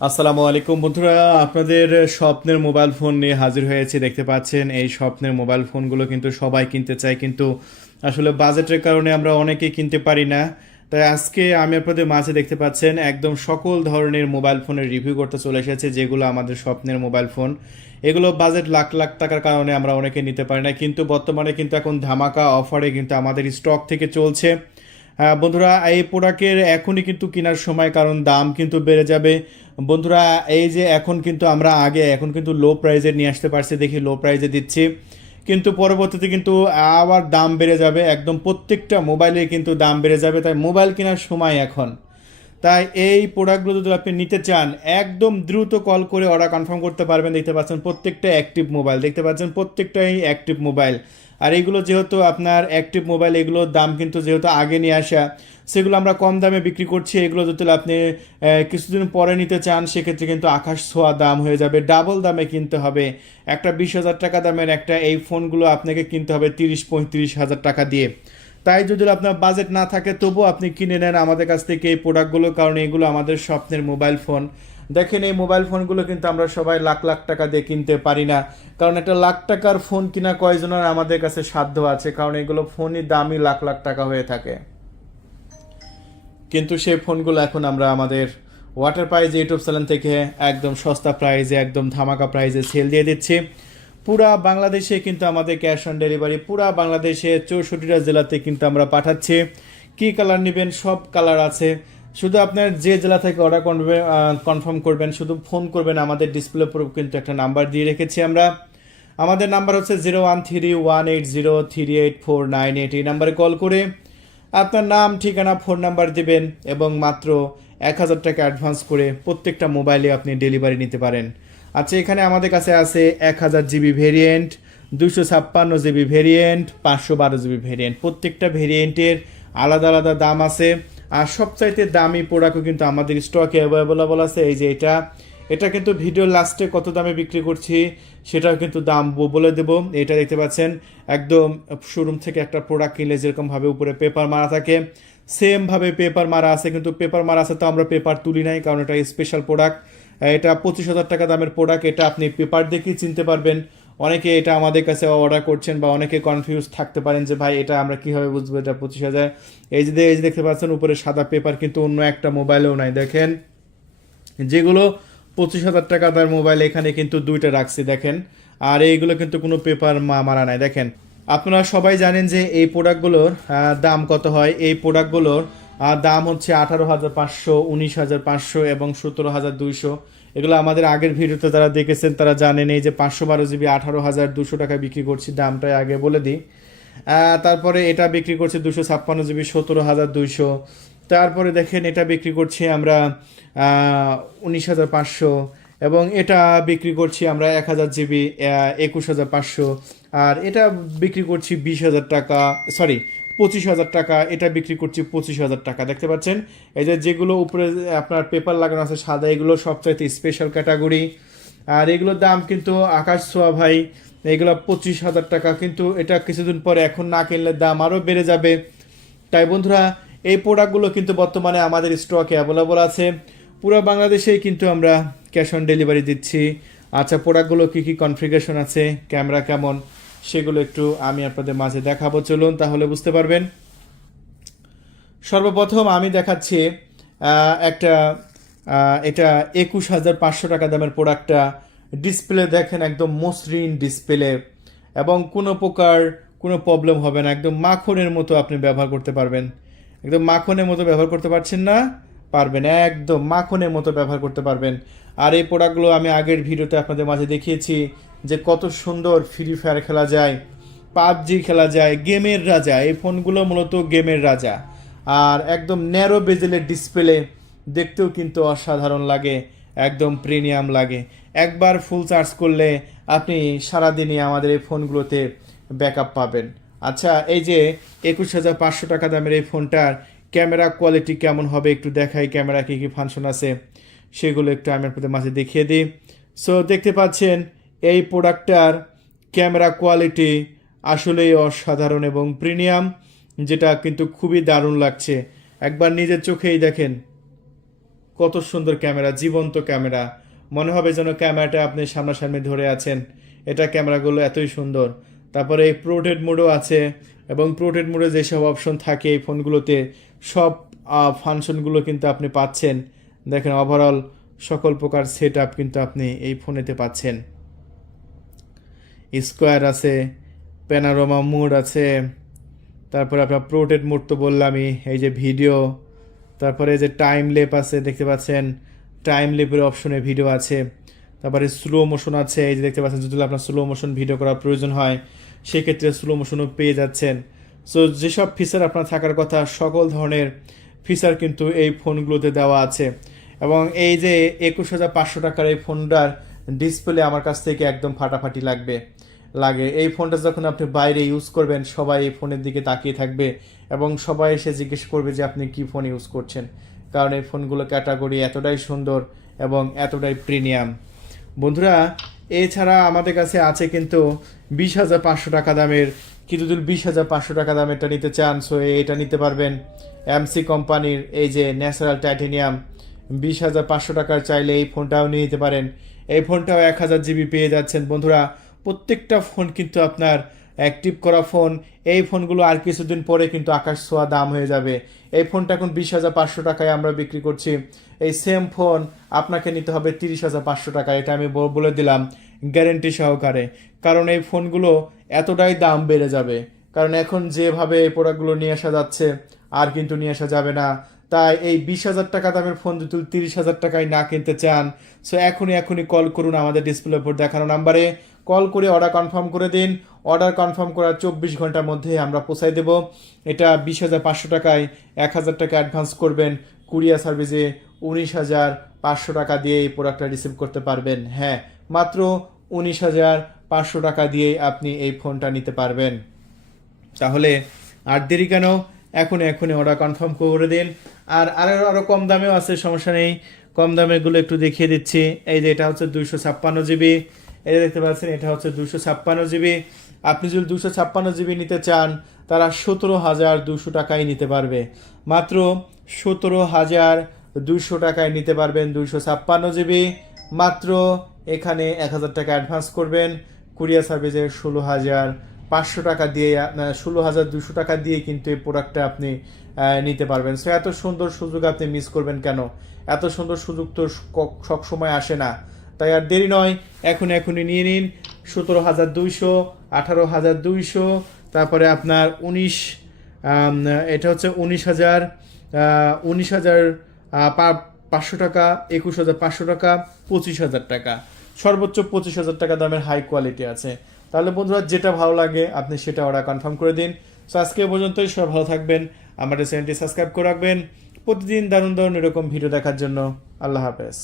আসসালামু আলাইকুম বন্ধুরা, আপনাদের স্বপ্নের মোবাইল ফোন নিয়ে হাজির হয়েছে। দেখতে পাচ্ছেন এই স্বপ্নের মোবাইল ফোনগুলো কিন্তু সবাই কিনতে চায়, কিন্তু আসলে বাজেটের কারণে আমরা অনেকেই কিনতে পারি না। তাই আজকে আমি আপনাদের মাঝে দেখতে পাচ্ছেন একদম সকল ধরনের মোবাইল ফোনের রিভিউ করতে চলে এসেছে, যেগুলো আমাদের স্বপ্নের মোবাইল ফোন। এগুলো বাজেট লাখ লাখ টাকার কারণে আমরা অনেকে নিতে পারি না, কিন্তু বর্তমানে কিন্তু এখন ধামাকা অফারে কিন্তু আমাদের স্টক থেকে চলছে। বন্ধুরা, এই প্রোডাক্টের এখনই কিন্তু কেনার সময়, কারণ দাম কিন্তু বেড়ে যাবে। বন্ধুরা, এই যে এখন কিন্তু আমরা এখন কিন্তু লো প্রাইজে নিয়ে আসতে পারছি, দেখি লো প্রাইজে দিচ্ছি, কিন্তু পরবর্তীতে কিন্তু আবার দাম বেড়ে যাবে। একদম প্রত্যেকটা মোবাইলে কিন্তু দাম বেড়ে যাবে, তাই মোবাইল কেনার সময় এখন। তাই এই প্রোডাক্টগুলো যদি আপনি নিতে চান, একদম দ্রুত কল করে অর্ডার কনফার্ম করতে পারবেন। দেখতে পাচ্ছেন প্রত্যেকটা অ্যাক্টিভ মোবাইল, দেখতে পাচ্ছেন প্রত্যেকটাই অ্যাক্টিভ মোবাইল। আর এইগুলো যেহেতু আপনার অ্যাক্টিভ মোবাইল, এগুলোর দাম কিন্তু যেহেতু আগে নিয়ে আসা, সেগুলো আমরা কম দামে বিক্রি করছি। এগুলো যদি আপনি কিছুদিন পরে নিতে চান, সেক্ষেত্রে কিন্তু আকাশ ছোঁয়া দাম হয়ে যাবে, ডাবল দামে কিনতে হবে। একটা 20,000 টাকা দামের একটা এই ফোনগুলো আপনাকে কিনতে হবে 30-35 হাজার টাকা দিয়ে। তাই যদি আপনার বাজেট না থাকে, তবুও আপনি কিনে নেন আমাদের কাছ থেকে এই প্রোডাক্টগুলো, কারণ এগুলো আমাদের স্বপ্নের মোবাইল ফোন। দেখেন এই মোবাইল ফোনগুলো কিন্তু আমরা সবাই লাখ লাখ টাকা দিয়ে কিনতে পারি না, কারণ একটা লাখ টাকার ফোন কিনা কয়জনের আমাদের কাছে সাধ্য আছে, কারণ এগুলো ফোনই দামই লাখ লাখ টাকা হয়ে থাকে। কিন্তু সেই ফোনগুলো এখন আমরা আমাদের ওয়াটার প্রাইজ ইউটিউব চ্যানেল থেকে একদম সস্তা প্রাইজে, একদম ধামাকা প্রাইজে সেল দিয়ে দিচ্ছি। পুরা বাংলাদেশে কিন্তু আমাদের ক্যাশ অন ডেলিভারি, পুরা বাংলাদেশে 64টা জেলাতে কিন্তু আমরা পাঠাচ্ছি। কি কালার নেবেন, সব কালার আছে। শুধু আপনার যে জেলা থেকে অর্ডার করবে কনফার্ম করবেন, শুধু ফোন করবেন। আমাদের ডিসপ্লে প্রুফ কিন্তু একটা নাম্বার দিয়ে রেখেছি আমরা। আমাদের নাম্বার হচ্ছে 013-180-38498। এই নাম্বারে কল করে আপনার নাম, ঠিকানা, ফোন নাম্বার দেবেন এবং মাত্র 1,000 টাকা অ্যাডভান্স করে প্রত্যেকটা মোবাইলে আপনি ডেলিভারি নিতে পারেন। আচ্ছা, এখানে আমাদের কাছে আছে 1000 GB variant, 256 GB variant, 512 GB variant. প্রত্যেকটা ভেরিয়েন্টের আলাদা আলাদা দাম আছে। আর সবচাইতে দামি প্রোডাক্টও কিন্তু আমাদের স্টকে অ্যাভেলেবল আছে। এই যে এটা এটা কিন্তু ভিডিও লাস্টে কত দামে বিক্রি করছি সেটাও কিন্তু দাম বলে দেব। এটা দেখতে পাচ্ছেন একদম শোরুম থেকে একটা প্রোডাক্ট কিনলে যেরকমভাবে উপরে পেপার মারা থাকে, সেমভাবে পেপার মারা আছে। কিন্তু পেপার মারা আছে তো আমরা পেপার তুলি নাই, কারণ এটা স্পেশাল প্রোডাক্ট। এটা 25,000 টাকা দামের প্রোডাক্ট। এটা আপনি পেপার দেখেই চিনতে পারবেন। অনেকে এটা আমাদের কাছে অর্ডার করছেন, বা অনেকে কনফিউজ থাকতে পারেন যে ভাই এটা আমরা কীভাবে বুঝবো এটা 25,000। এই যে দেখতে পাচ্ছেন উপরে সাদা পেপার, কিন্তু অন্য একটা মোবাইলেও নাই। দেখেন যেগুলো 25,000 টাকা দামের মোবাইল, এখানে কিন্তু দুইটা রাখছি দেখেন। আর এইগুলো কিন্তু কোনো পেপার মারা নাই। দেখেন, আপনারা সবাই জানেন যে এই প্রোডাক্টগুলোর দাম কত হয়। এই প্রোডাক্টগুলোর দাম হচ্ছে 18,500, 19,500 এবং 17,200। এগুলো আমাদের আগের ভিডিওতে যারা দেখেছেন তারা জানেন। এই যে 512 জিবি 18,200 টাকায় বিক্রি করছি, দামটাই আগে বলে দিই। তারপরে এটা বিক্রি করছে 256 জিবি 17,200। তারপরে দেখেন এটা বিক্রি করছি আমরা 19,500, এবং এটা বিক্রি করছি আমরা 1000 জিবি 21,500। আর এটা বিক্রি করছি 20,000 টাকা, সরি 25,000 টাকা। এটা বিক্রি করছি 25,000 টাকা। দেখতে পাচ্ছেন এই যে যেগুলো উপরে আপনার পেপার লাগানো আছে সাদা, এগুলো সবচাইতে স্পেশাল ক্যাটাগরি। আর এগুলোর দাম কিন্তু আকাশ ছোঁয়া ভাই। এগুলো 25,000 টাকা, কিন্তু এটা কিছুদিন পরে এখন না কিনলে দাম আরও বেড়ে যাবে। তাই বন্ধুরা, এই প্রোডাক্টগুলো কিন্তু বর্তমানে আমাদের স্টকে অ্যাভেলেবল আছে। পুরো বাংলাদেশেই কিন্তু আমরা ক্যাশ অন ডেলিভারি দিচ্ছি। আচ্ছা, প্রোডাক্টগুলো কী কী কনফিগারেশন আছে, ক্যামেরা কেমন, সেগুলো একটু আমি আপনাদের মাঝে দেখাবো, চলুন তাহলে বুঝতে পারবেন। সর্বপ্রথম আমি দেখাচ্ছি একটা এটা 21,500 টাকা দামের প্রোডাক্টটা। ডিসপ্লে দেখেন একদম মসৃণ ডিসপ্লে, এবং কোনো প্রকার কোনো প্রবলেম হবে না। একদম মাখনের মতো আপনি ব্যবহার করতে পারবেন। একদম মাখনের মতো ব্যবহার করতে পারছেন না, পারবেন, একদম মাখনের মতো ব্যবহার করতে পারবেন। আর এই প্রোডাক্টগুলো আমি আগের ভিডিওতে আপনাদের মাঝে দেখিয়েছি যে কত সুন্দর ফ্রি ফায়ার খেলা যায়, পাবজি খেলা যায়, গেমের রাজা। এই ফোনগুলো মূলত গেমের রাজা। আর একদম ন্যারো বেজেলের ডিসপ্লে, দেখতেও কিন্তু অসাধারণ লাগে, একদম প্রিমিয়াম লাগে। একবার ফুল চার্জ করলে আপনি সারাদিনই আমাদের এই ফোনগুলোতে ব্যাকআপ পাবেন। আচ্ছা, এই যে 21,500 টাকা দামের এই ফোনটার ক্যামেরা কোয়ালিটি কেমন হবে একটু দেখাই। ক্যামেরা কী কী ফাংশন আছে সেগুলো একটু আমি আপনাদের মাঝে দেখিয়ে দিই। সো দেখতে পাচ্ছেন এই প্রোডাক্টটার ক্যামেরা কোয়ালিটি আসলেই অসাধারণ এবং প্রিমিয়াম, যেটা কিন্তু খুবই দারুণ লাগছে। একবার নিজের চোখেই দেখেন। কত সুন্দর ক্যামেরা, জীবন্ত ক্যামেরা, মনে হবে যেন ক্যামেরাটা আপনি সামনাসামনি ধরে আছেন। এটা ক্যামেরাগুলো এতই সুন্দর। তারপরে এই পোর্ট্রেট মোডও আছে, এবং পোর্ট্রেট মোডে যেসব অপশন থাকে এই ফোনগুলোতে সব ফাংশনগুলো কিন্তু আপনি পাচ্ছেন। দেখেন ওভারঅল সকল প্রকার সেট আপ কিন্তু আপনি এই ফোনেতে পাচ্ছেন। স্কোয়ার আছে, প্যানোরামা মোড আছে, তারপরে আপনার পোর্ট্রেট মোড তো বললামই, এই যে ভিডিও, তারপরে এই যে টাইম লেপ আছে, দেখতে পাচ্ছেন টাইম লেপের অপশনে ভিডিও আছে। তারপরে স্লো মোশন আছে, এই যে দেখতে পাচ্ছেন যদি আপনার স্লো মোশন ভিডিও করার প্রয়োজন হয় সেক্ষেত্রে স্লো মোশনও পেয়ে যাচ্ছেন। সো যেসব ফিচার আপনার থাকার কথা সকল ধরনের ফিচার কিন্তু এই ফোনগুলোতে দেওয়া আছে। এবং এই যে 21,500 টাকার এই ফোনটার ডিসপ্লে আমার কাছ থেকে একদম ফাটাফাটি লাগে। এই ফোনটা যখন আপনি বাইরে ইউজ করবেন সবাই এই ফোনের দিকে তাকিয়ে থাকবে এবং সবাই এসে জিজ্ঞেস করবে যে আপনি কি ফোন ইউজ করছেন, কারণ এই ফোনগুলো ক্যাটাগরি এতটাই সুন্দর এবং এতটাই প্রিমিয়াম। বন্ধুরা, এছাড়া আমাদের কাছে আছে কিন্তু 20,500 টাকা দামের, কিন্তু যদি 20,500 টাকা দামেরটা নিতে চান সো এটা নিতে পারবেন। এমসি কোম্পানির এই যে ন্যাচারাল টাইটেনিয়াম 20,500 টাকার চাইলে এই ফোনটাও নিয়ে নিতে পারেন। এই ফোনটাও 1000 জিবি পেয়ে যাচ্ছেন। বন্ধুরা, প্রত্যেকটা ফোন কিন্তু আপনার অ্যাক্টিভ করা ফোন। এই ফোনগুলো আর কিছুদিন পরে কিন্তু আকাশ ছোঁয়া দাম হয়ে যাবে। এই ফোনটা এখন 20,500 টাকায় আমরা বিক্রি করছি। এই সেম ফোন আপনাকে নিতে হবে 30,500 টাকায়, এটা আমি বলে দিলাম গ্যারেন্টি সহকারে। কারণ এই ফোনগুলো এতটাই দাম বেড়ে যাবে, কারণ এখন যেভাবে এই প্রোডাক্টগুলো নিয়ে আসা যাচ্ছে আর কিন্তু নিয়ে আসা যাবে না। তাই এই 20,000 টাকা দামের ফোন যদি 30,000 টাকায় না কিনতে চান সো এখনই কল করুন আমাদের ডিসপ্লের উপর দেখানো নাম্বারে। কল করে অর্ডার কনফার্ম করে দিন। অর্ডার কনফার্ম করার 24 ঘন্টার মধ্যে আমরা পৌঁছাই দেব। এটা 20,500 টাকায় 1,000 টাকা অ্যাডভান্স করবেন, কুরিয়ার সার্ভিসে 19,500 টাকা দিয়ে এই প্রোডাক্টটা রিসিভ করতে পারবেন। হ্যাঁ, মাত্র 19,500 টাকা দিয়েই আপনি এই ফোনটা নিতে পারবেন। তাহলে আর দেরি কেন, এখনই অর্ডার কনফার্ম করে দিন। আর আরও কম দামেও আছে, সমস্যা নেই। কম দামেরগুলো একটু দেখিয়ে দিচ্ছি। এই যে এটা হচ্ছে 256 জিবি, এই যে দেখতে পাচ্ছেন এটা হচ্ছে 256 জিবি। আপনি যদি 256 জিবি নিতে চান তারা 17,200 টাকায় নিতে পারবে। মাত্র 17,200 টাকায় নিতে পারবেন 256 জিবি। মাত্র এখানে 1,000 টাকা অ্যাডভান্স করবেন, কুরিয়ার সার্ভিসে 16,500 টাকা দিয়ে 16,200 টাকা দিয়ে কিন্তু এই প্রোডাক্টটা আপনি নিতে পারবেন। সো এত সুন্দর সুযোগ আপনি মিস করবেন কেন? এত সুন্দর সুযোগ তো সবসময় আসে না। তাই আর দেরি নয়, এখনই নিয়ে নিন। 17,200, 18,200, তারপরে আপনার 19, এটা হচ্ছে 19,500 টাকা, 21,500 টাকা, 25,000 টাকা, সর্বোচ্চ 25,000 টাকা দামের হাই কোয়ালিটি আছে। তাহলে বন্ধুরা যেটা ভালো লাগে আপনি সেটা অর্ডার কনফার্ম করে দিন। সো আজকে পর্যন্তই, সবাই ভালো থাকবেন। আমাদের চ্যানেলটি সাবস্ক্রাইব করে রাখবেন প্রতিদিন দারুণ এরকম ভিডিও দেখার জন্য। আল্লাহ হাফেজ।